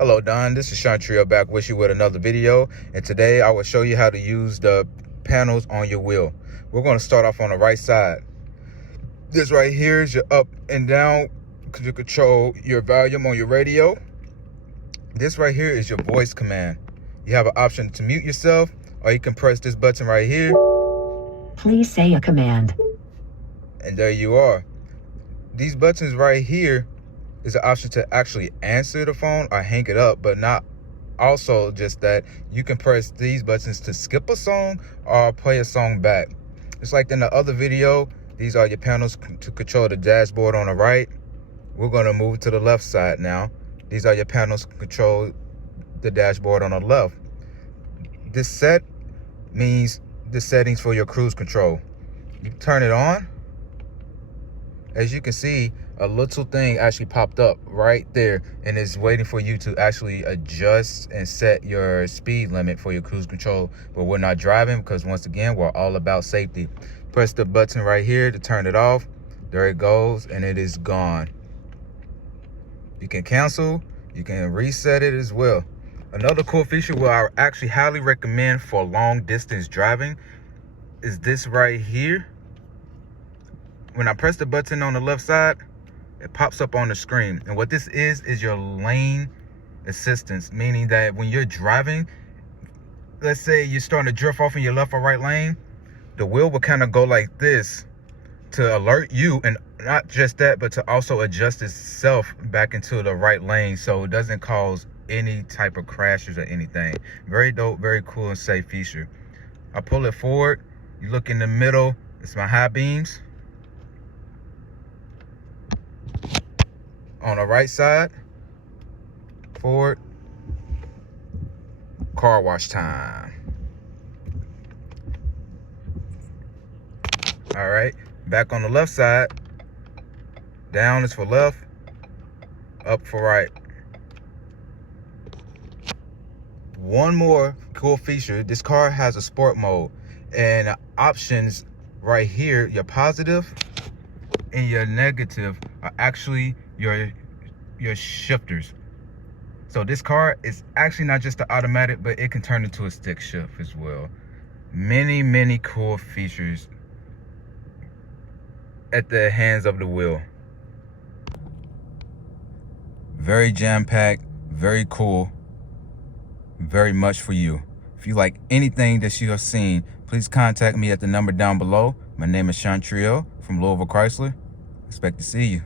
Hello Don, this is Sean Trio back with you with another video, and today I will show you how to use the panels on your wheel. We're going to start off on the right side. This right here is your up and down to control your volume on your radio. This right here is your voice command. You have an option to mute yourself, or you can press this button right here. Please say a command. And there you are. These buttons right here is an option to actually answer the phone or hang it up, but not also just that. You can press these buttons to skip a song or play a song back. Just like in the other video, these are your panels to control the dashboard on the right. We're going to move to the left side now. These are your panels to control the dashboard on the left. This set means the settings for your cruise control. You turn it on. As you can see, a little thing actually popped up right there and is waiting for you to actually adjust and set your speed limit for your cruise control. But we're not driving because, once again, we're all about safety. Press the button right here to turn it off. There it goes, and it is gone. You can cancel, you can reset it as well. Another cool feature what I actually highly recommend for long distance driving is this right here. When I press the button on the left side, it pops up on the screen. And what this is your lane assistance, meaning that when you're driving, let's say you're starting to drift off in your left or right lane, the wheel will kind of go like this to alert you, and not just that, but to also adjust itself back into the right lane so it doesn't cause any type of crashes or anything. Very dope, very cool and safe feature. I pull it forward, you look in the middle, it's my high beams. On the right side, forward, car wash time. All right, back on the left side, down is for left, up for right. One more cool feature, this car has a sport mode, and options right here, your positive and your negative are actually your shifters. So this car is actually not just the automatic, but it can turn into a stick shift as well. Many cool features at the hands of the wheel. Very jam-packed, very cool, very much for you. If you like anything that you have seen, please contact me at the number down below. My name is Sean Trio from Louisville Chrysler. Expect to see you.